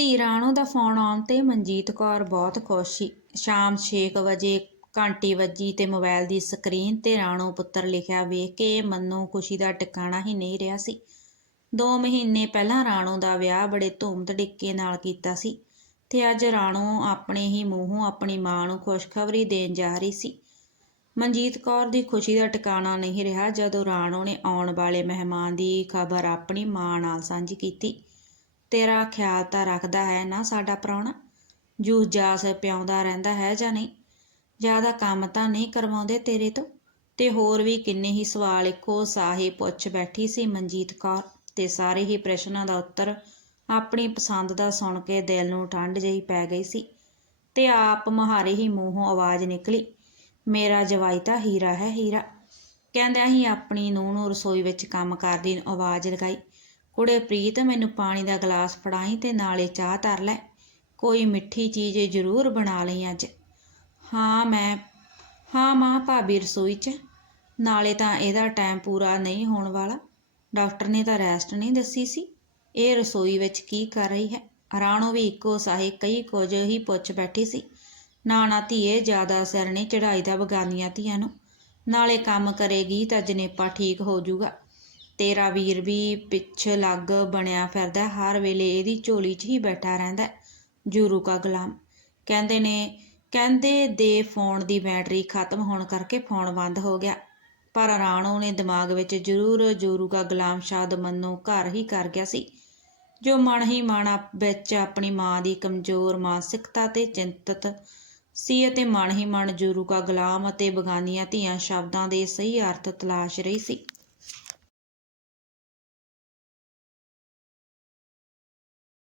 ਧੀ ਰਾਣੋ ਦਾ ਫੋਨ ਆਉਣ ਤੇ ਮਨਜੀਤ ਕੌਰ ਬਹੁਤ ਖੁਸ਼ ਸੀ। ਸ਼ਾਮ 6 ਵਜੇ ਘੰਟੀ ਵੱਜੀ ਤੇ ਮੋਬਾਈਲ ਦੀ ਸਕਰੀਨ ਤੇ ਰਾਣੋ ਪੁੱਤਰ ਲਿਖਿਆ, ਵੇਖ ਕੇ ਮੰਨੋ ਖੁਸ਼ੀ ਦਾ ਟਿਕਾਣਾ ਹੀ ਨਹੀਂ ਰਿਹਾ ਸੀ। ਦੋ ਮਹੀਨੇ ਪਹਿਲਾਂ ਰਾਣੋ ਦਾ ਵਿਆਹ ਬੜੇ ਧੂਮ ਧੜਿੱਕੇ ਨਾਲ ਕੀਤਾ ਸੀ ਤੇ ਅੱਜ ਰਾਣੋ ਆਪਣੇ ਹੀ ਮੂੰਹੋਂ ਆਪਣੀ ਮਾਂ ਨੂੰ ਖੁਸ਼ਖਬਰੀ ਦੇਣ ਜਾ ਰਹੀ ਸੀ। ਮਨਜੀਤ ਕੌਰ ਦੀ ਖੁਸ਼ੀ ਦਾ ਟਿਕਾਣਾ ਨਹੀਂ ਰਿਹਾ ਜਦੋਂ ਰਾਣੋ ਨੇ ਆਉਣ ਵਾਲੇ ਮਹਿਮਾਨ ਦੀ ਖਬਰ ਆਪਣੀ ਮਾਂ ਨਾਲ ਸਾਂਝੀ ਕੀਤੀ। ਤੇਰਾ ਖਿਆਲ ਤਾਂ ਰੱਖਦਾ ਹੈ ਨਾ ਸਾਡਾ ਪ੍ਰਾਹੁਣਾ? ਜੂਸ ਜਾਸ ਪਿਆਉਂਦਾ ਰਹਿੰਦਾ ਹੈ ਜਾਂ ਨਹੀਂ? ਜ਼ਿਆਦਾ ਕੰਮ ਤਾਂ ਨਹੀਂ ਕਰਵਾਉਂਦੇ ਤੇਰੇ ਤੋਂ? ਤੇ ਹੋਰ ਵੀ ਕਿੰਨੇ ਹੀ ਸਵਾਲ ਇੱਕੋ ਸਾਹੇ ਪੁੱਛ ਬੈਠੀ ਸੀ ਮਨਜੀਤ ਕੌਰ ਤੇ ਸਾਰੇ ਹੀ ਪ੍ਰਸ਼ਨਾਂ ਦਾ ਉੱਤਰ ਆਪਣੀ ਪਸੰਦ ਦਾ ਸੁਣ ਕੇ ਦਿਲ ਨੂੰ ਠੰਡ ਜਿਹੀ ਪੈ ਗਈ ਸੀ ਤੇ ਆਪ ਮੁਹਾਰੇ ਹੀ ਮੂੰਹੋਂ ਆਵਾਜ਼ ਨਿਕਲੀ, ਮੇਰਾ ਜਵਾਈ ਤਾਂ ਹੀਰਾ ਹੈ ਹੀਰਾ। ਕਹਿੰਦਿਆਂ ਹੀ ਆਪਣੀ ਨੂੰਹ ਨੂੰ ਰਸੋਈ ਵਿੱਚ ਕੰਮ ਕਰਦੀ ਨੂੰ ਆਵਾਜ਼ ਲਗਾਈ ਕੁੜੇ ਪ੍ਰੀਤ ਮੈਨੂੰ ਪਾਣੀ ਦਾ ਗਲਾਸ ਫੜਾਈ ਤੇ ਨਾਲੇ ਚਾਹ ਧਰ ਲੈ। ਕੋਈ ਮਿੱਠੀ ਚੀਜ਼ ਜ਼ਰੂਰ ਬਣਾ ਲਈ ਅੱਜ। ਹਾਂ, ਮੈਂ ਹਾਂ ਮਾਂ ਭਾਬੀ ਰਸੋਈ 'ਚ। ਨਾਲੇ ਤਾਂ ਇਹਦਾ ਟਾਈਮ ਪੂਰਾ ਨਹੀਂ ਹੋਣ ਵਾਲਾ। ਡਾਕਟਰ ਨੇ ਤਾਂ ਰੈਸਟ ਨਹੀਂ ਦੱਸੀ ਸੀ। ਇਹ ਰਸੋਈ ਵਿੱਚ ਕੀ ਕਰ ਰਹੀ ਹੈ? ਰਾਣੋ ਵੀ ਇੱਕੋ ਸਾਹੇ ਕਈ ਕੁਝ ਹੀ ਪੁੱਛ ਬੈਠੀ ਸੀ। ਨਾ ਨਾ ਧੀਏ ਜ਼ਿਆਦਾ ਸਿਰ ਨਹੀਂ ਚੜਾਈ ਦਾ ਬਗਾਨੀਆਂ ਧੀਆਂ ਨੂੰ। ਨਾਲੇ ਕੰਮ ਕਰੇਗੀ ਤਾਂ ਜਨੇਪਾ ਠੀਕ ਹੋ ਜਾਊਗਾ। ਤੇਰਾ ਵੀਰ ਵੀ ਪਿੱਛ ਲੱਗ ਬਣਿਆ ਫਿਰਦਾ ਹਰ ਵੇਲੇ ਇਹਦੀ ਝੋਲੀ 'ਚ ਹੀ ਬੈਠਾ ਰਹਿੰਦਾ ਜੂਰੂ ਕਾ ਗੁਲਾਮ। ਕਹਿੰਦੇ ਨੇ, ਕਹਿੰਦੇ ਦੇ ਫੋਨ ਦੀ ਬੈਟਰੀ ਖਤਮ ਹੋਣ ਕਰਕੇ ਫੋਨ ਬੰਦ ਹੋ ਗਿਆ। ਪਰ ਰਾਣੋ ਨੇ ਦਿਮਾਗ ਵਿੱਚ ਜ਼ਰੂਰ ਜੂਰੂ ਕਾ ਗੁਲਾਮ ਸ਼ਾਦ ਮੰਨੋ ਘਰ ਹੀ ਕਰ ਗਿਆ ਸੀ। ਜੋ ਮਨ ਹੀ ਮਨ ਵਿੱਚ ਆਪਣੀ ਮਾਂ ਦੀ ਕਮਜ਼ੋਰ ਮਾਨਸਿਕਤਾ ਤੇ ਚਿੰਤਤ ਸੀ ਅਤੇ ਮਨ ਹੀ ਮਨ ਜੂਰੂ ਕਾ ਗੁਲਾਮ ਅਤੇ ਬਗਾਨੀਆਂ ਧੀਆਂ ਸ਼ਬਦਾਂ ਦੇ ਸਹੀ ਅਰਥ ਤਲਾਸ਼ ਰਹੀ ਸੀ।